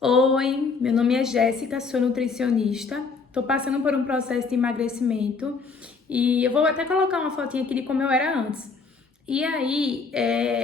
Oi, meu nome é Jéssica, sou nutricionista. Estou passando por um processo de emagrecimento e eu vou até colocar uma fotinha aqui de como eu era antes. E aí,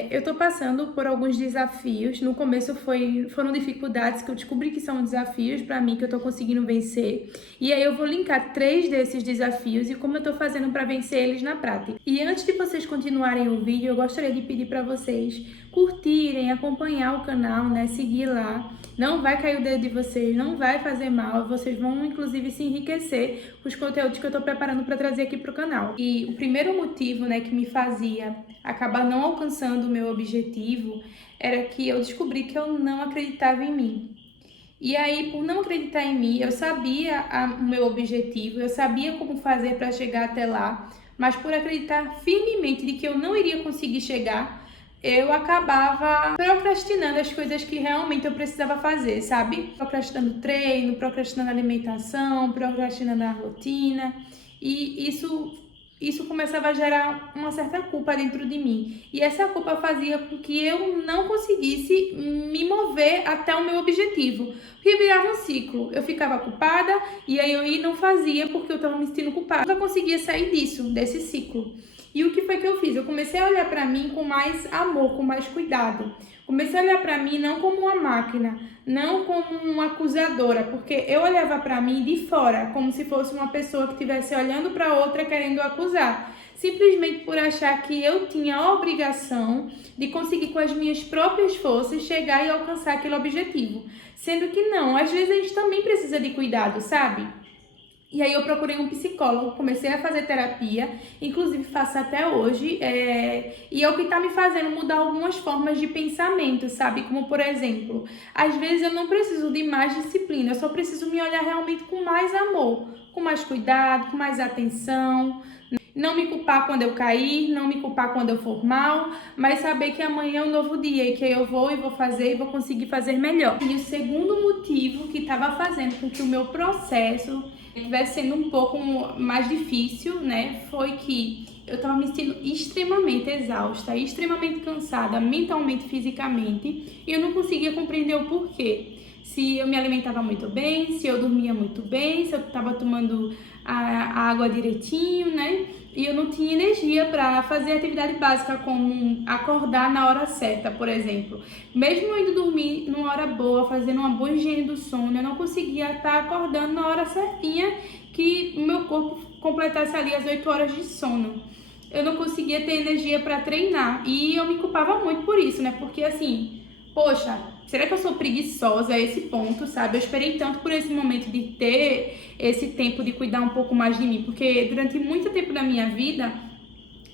eu tô passando por alguns desafios. No começo foram dificuldades que eu descobri que são desafios para mim, que eu tô conseguindo vencer. E aí eu vou linkar 3 desses desafios e como eu tô fazendo para vencer eles na prática. E antes de vocês continuarem o vídeo, eu gostaria de pedir para vocês curtirem, acompanhar o canal, né? Seguir lá. Não vai cair o dedo de vocês, não vai fazer mal. Vocês vão, inclusive, se enriquecer com os conteúdos que eu tô preparando para trazer aqui pro canal. E o primeiro motivo, né, que me fazia acabar não alcançando o meu objetivo era que eu descobri que eu não acreditava em mim. E aí, por não acreditar em mim, eu sabia o meu objetivo, eu sabia como fazer para chegar até lá, mas por acreditar firmemente de que eu não iria conseguir chegar, eu acabava procrastinando as coisas que realmente eu precisava fazer, sabe? Procrastinando treino, procrastinando alimentação, procrastinando a rotina. E isso começava a gerar uma certa culpa dentro de mim. E essa culpa fazia com que eu não conseguisse me mover até o meu objetivo. Porque virava um ciclo. Eu ficava culpada e aí eu não fazia porque eu estava me sentindo culpada. Eu nunca conseguia sair desse ciclo. E o que foi que eu fiz? Eu comecei a olhar para mim com mais amor, com mais cuidado. Comecei a olhar para mim não como uma máquina, não como uma acusadora, porque eu olhava para mim de fora, como se fosse uma pessoa que estivesse olhando para outra querendo acusar, simplesmente por achar que eu tinha a obrigação de conseguir com as minhas próprias forças chegar e alcançar aquele objetivo. Sendo que não, às vezes a gente também precisa de cuidado, sabe? E aí eu procurei um psicólogo, comecei a fazer terapia, inclusive faço até hoje, e é o que está me fazendo mudar algumas formas de pensamento, sabe? Como, por exemplo, às vezes eu não preciso de mais disciplina, eu só preciso me olhar realmente com mais amor, com mais cuidado, com mais atenção. Não me culpar quando eu cair, não me culpar quando eu for mal, mas saber que amanhã é um novo dia e que eu vou fazer e vou conseguir fazer melhor. E o segundo motivo que estava fazendo com que o meu processo estivesse sendo um pouco mais difícil, né, foi que eu estava me sentindo extremamente exausta, extremamente cansada, mentalmente, fisicamente, e eu não conseguia compreender o porquê. Se eu me alimentava muito bem, se eu dormia muito bem, se eu estava tomando a água direitinho, né? E eu não tinha energia para fazer atividade básica como acordar na hora certa, por exemplo. Mesmo eu indo dormir numa hora boa, fazendo uma boa higiene do sono, eu não conseguia estar acordando na hora certinha que o meu corpo completasse ali as 8 horas de sono. Eu não conseguia ter energia para treinar e eu me culpava muito por isso, né? Porque assim, poxa, será que eu sou preguiçosa a esse ponto, sabe? Eu esperei tanto por esse momento de ter esse tempo de cuidar um pouco mais de mim, porque durante muito tempo da minha vida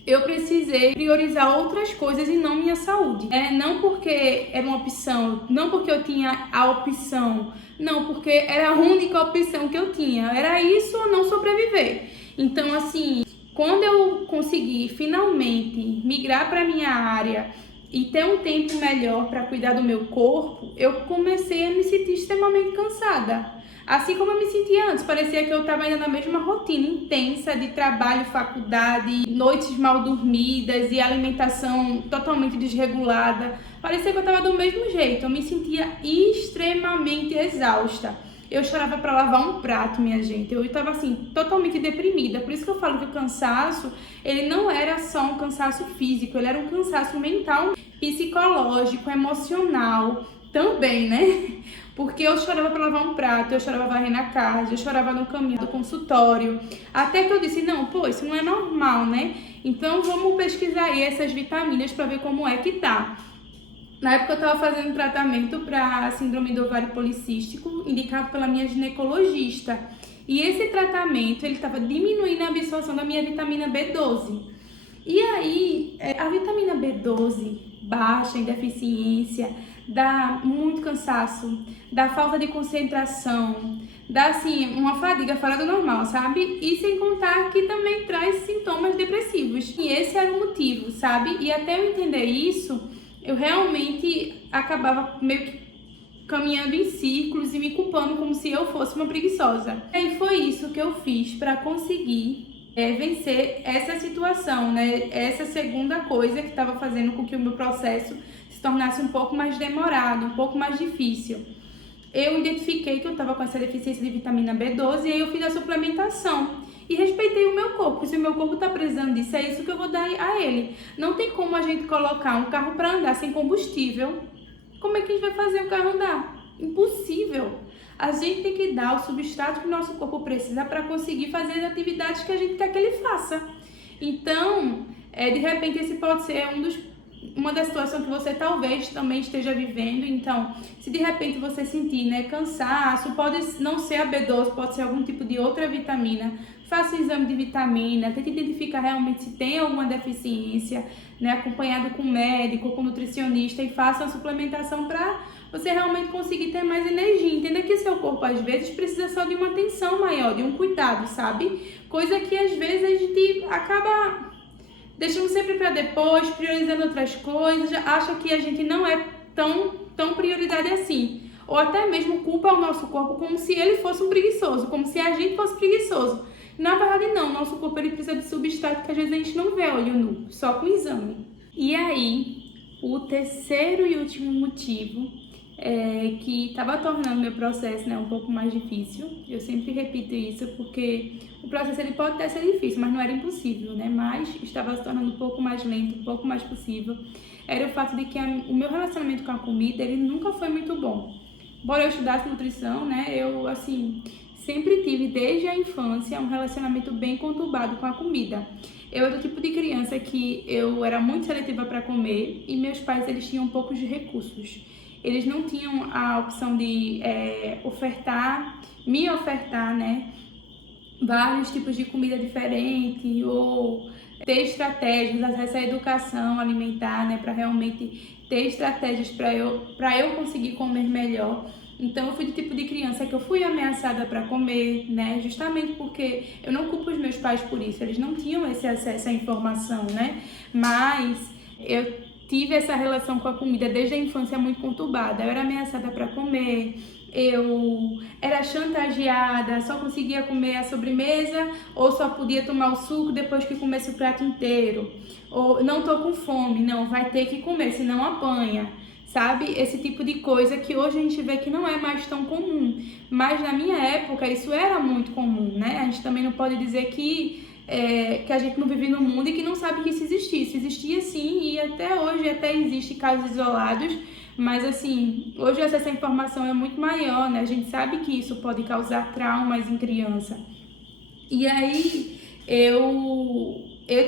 eu precisei priorizar outras coisas e não minha saúde. Não porque era uma opção, não porque eu tinha a opção, não, porque era a única opção que eu tinha. Era isso ou não sobreviver. Então, assim, quando eu consegui finalmente migrar para minha área e ter um tempo melhor para cuidar do meu corpo, eu comecei a me sentir extremamente cansada. Assim como eu me sentia antes, parecia que eu estava ainda na mesma rotina intensa de trabalho, faculdade, noites mal dormidas e alimentação totalmente desregulada. Parecia que eu estava do mesmo jeito, eu me sentia extremamente exausta. Eu chorava para lavar um prato, minha gente. Eu estava assim, totalmente deprimida. Por isso que eu falo que o cansaço, ele não era só um cansaço físico, ele era um cansaço mental, psicológico, emocional também, né? Porque eu chorava para lavar um prato, eu chorava varrendo a casa, eu chorava no caminho do consultório. Até que eu disse, não, pô, isso não é normal, né? Então vamos pesquisar aí essas vitaminas para ver como é que tá. Na época eu estava fazendo tratamento para síndrome do ovário policístico, indicado pela minha ginecologista. E esse tratamento, ele estava diminuindo a absorção da minha vitamina B12. E aí, a vitamina B12 baixa, em deficiência, dá muito cansaço, dá falta de concentração, dá assim, uma fadiga fora do normal, sabe? E sem contar que também traz sintomas depressivos. E esse era o motivo, sabe? E até eu entender isso, eu realmente acabava meio que caminhando em círculos e me culpando como se eu fosse uma preguiçosa. E aí foi isso que eu fiz para conseguir vencer essa situação, né? Essa segunda coisa que estava fazendo com que o meu processo se tornasse um pouco mais demorado, um pouco mais difícil. eu identifiquei que eu estava com essa deficiência de vitamina B12 e aí eu fiz a suplementação. E respeitei o meu corpo. Se o meu corpo está precisando disso, é isso que eu vou dar a ele. Não tem como a gente colocar um carro para andar sem combustível. Como é que a gente vai fazer o carro andar? Impossível. A gente tem que dar o substrato que o nosso corpo precisa para conseguir fazer as atividades que a gente quer que ele faça. Então, de repente, esse pode ser uma das situações que você talvez também esteja vivendo. Então, se de repente você sentir, né, cansaço, pode não ser a B12, pode ser algum tipo de outra vitamina. Faça um exame de vitamina, tente identificar realmente se tem alguma deficiência, né, acompanhado com médico ou com nutricionista, e faça uma suplementação para você realmente conseguir ter mais energia. Entenda que seu corpo às vezes precisa só de uma atenção maior, de um cuidado, sabe? Coisa que às vezes a gente acaba deixando sempre para depois, priorizando outras coisas, acha que a gente não é tão prioridade assim. Ou até mesmo culpa o nosso corpo como se ele fosse um preguiçoso, como se a gente fosse preguiçoso. Na verdade não, nosso corpo ele precisa de substrato que às vezes a gente não vê a olho nu, só com o exame. E aí, o terceiro e último motivo que estava tornando meu processo, né, um pouco mais difícil. Eu sempre repito isso porque o processo ele pode até ser difícil, mas não era impossível, né? Mas estava se tornando um pouco mais lento, um pouco mais possível. Era o fato de que o meu relacionamento com a comida ele nunca foi muito bom. Embora eu estudasse nutrição, né, eu assim sempre tive desde a infância um relacionamento bem conturbado com a comida. Eu era do tipo de criança que eu era muito seletiva para comer e meus pais eles tinham poucos recursos. Eles não tinham a opção de me ofertar, né, vários tipos de comida diferente ou ter estratégias, essa educação alimentar, né, para realmente ter estratégias para eu conseguir comer melhor. Então eu fui do tipo de criança que eu fui ameaçada para comer, né, justamente porque eu não culpo os meus pais por isso, eles não tinham esse acesso à informação, né, mas eu tive essa relação com a comida desde a infância muito conturbada. Eu era ameaçada para comer, eu era chantageada, só conseguia comer a sobremesa ou só podia tomar o suco depois que comesse o prato inteiro. Ou não tô com fome, não, vai ter que comer, senão apanha. Sabe? Esse tipo de coisa que hoje a gente vê que não é mais tão comum. Mas na minha época isso era muito comum, né? A gente também não pode dizer que a gente não vive no mundo e que não sabe que isso existia. Isso existia sim, e até hoje até existe casos isolados, mas assim, hoje essa informação é muito maior, né? A gente sabe que isso pode causar traumas em criança. E aí eu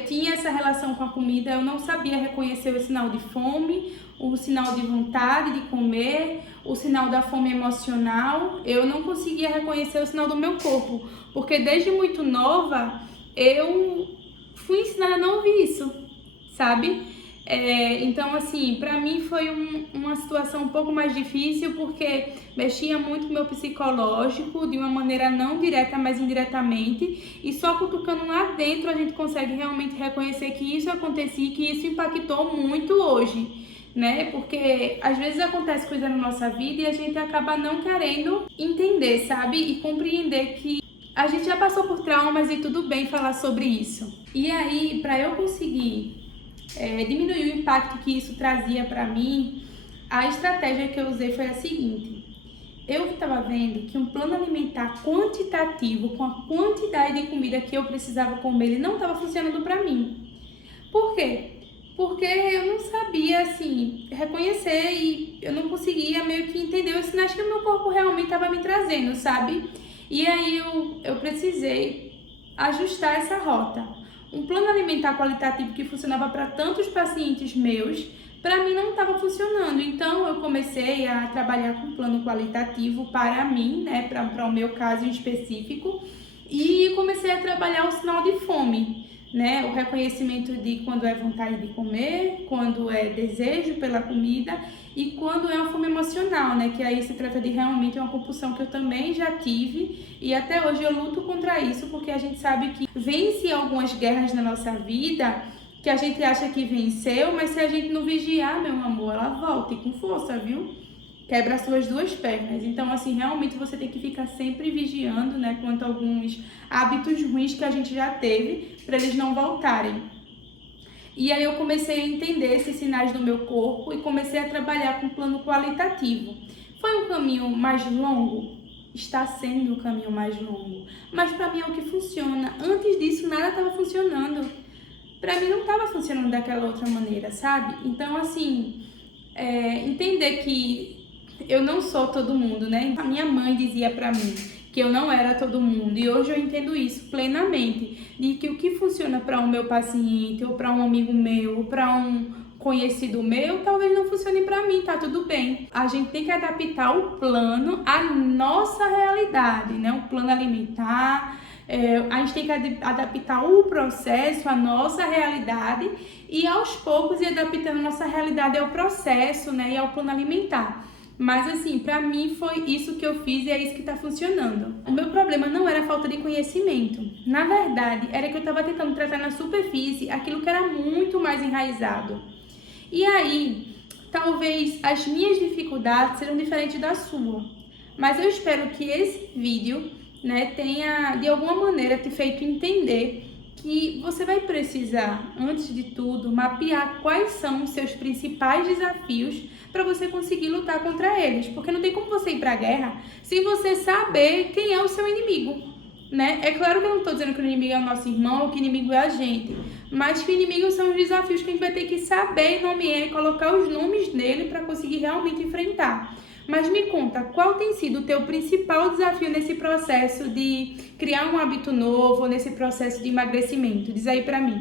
tinha essa relação com a comida, eu não sabia reconhecer o sinal de fome, o sinal de vontade de comer, o sinal da fome emocional. Eu não conseguia reconhecer o sinal do meu corpo, porque desde muito nova eu fui ensinada a não ouvir isso, sabe? Então, assim, pra mim foi uma situação um pouco mais difícil, porque mexia muito com o meu psicológico, de uma maneira não direta, mas indiretamente, e só cutucando lá dentro a gente consegue realmente reconhecer que isso acontecia e que isso impactou muito hoje, né? Porque às vezes acontece coisa na nossa vida e a gente acaba não querendo entender, sabe? E compreender que a gente já passou por traumas e tudo bem falar sobre isso. E aí, para eu conseguir diminuir o impacto que isso trazia para mim, a estratégia que eu usei foi a seguinte: eu estava vendo que um plano alimentar quantitativo, com a quantidade de comida que eu precisava comer, ele não estava funcionando para mim. Por quê? Porque eu não sabia, assim, reconhecer e eu não conseguia meio que entender os sinais que o meu corpo realmente estava me trazendo, sabe? E aí eu precisei ajustar essa rota. Um plano alimentar qualitativo que funcionava para tantos pacientes meus, para mim não estava funcionando. Então eu comecei a trabalhar com um plano qualitativo para mim, né, para o meu caso em específico, e comecei a trabalhar o sinal de fome, né, o reconhecimento de quando é vontade de comer, quando é desejo pela comida e quando é uma fome emocional, né, que aí se trata de realmente uma compulsão que eu também já tive e até hoje eu luto contra isso, porque a gente sabe que vence algumas guerras na nossa vida que a gente acha que venceu, mas se a gente não vigiar, meu amor, ela volta e com força, viu? Quebra as suas duas pernas. Então, assim, realmente você tem que ficar sempre vigiando, né, quanto a alguns hábitos ruins que a gente já teve, para eles não voltarem. E aí eu comecei a entender esses sinais do meu corpo e comecei a trabalhar com um plano qualitativo. Foi um caminho mais longo? Está sendo o caminho mais longo. Mas para mim é o que funciona. Antes disso, nada estava funcionando. Para mim não estava funcionando daquela outra maneira, sabe? Então, assim, entender que eu não sou todo mundo, né? A minha mãe dizia para mim que eu não era todo mundo, e hoje eu entendo isso plenamente, de que o que funciona para um meu paciente, ou para um amigo meu, ou para um conhecido meu, talvez não funcione para mim, tá tudo bem. A gente tem que adaptar o plano à nossa realidade, né? O plano alimentar, a gente tem que adaptar o processo à nossa realidade e aos poucos ir adaptando a nossa realidade ao processo, né? E ao plano alimentar. Mas assim, pra mim foi isso que eu fiz e é isso que tá funcionando. O meu problema não era a falta de conhecimento. Na verdade, era que eu tava tentando tratar na superfície aquilo que era muito mais enraizado. E aí, talvez as minhas dificuldades sejam diferentes da sua. Mas eu espero que esse vídeo, né, tenha de alguma maneira te feito entender que você vai precisar, antes de tudo, mapear quais são os seus principais desafios para você conseguir lutar contra eles. Porque não tem como você ir para a guerra sem você saber quem é o seu inimigo, né? É claro que eu não estou dizendo que o inimigo é o nosso irmão ou que o inimigo é a gente, mas que inimigos são os desafios que a gente vai ter que saber nomear e colocar os nomes nele para conseguir realmente enfrentar. Mas me conta, qual tem sido o teu principal desafio nesse processo de criar um hábito novo, nesse processo de emagrecimento? Diz aí pra mim.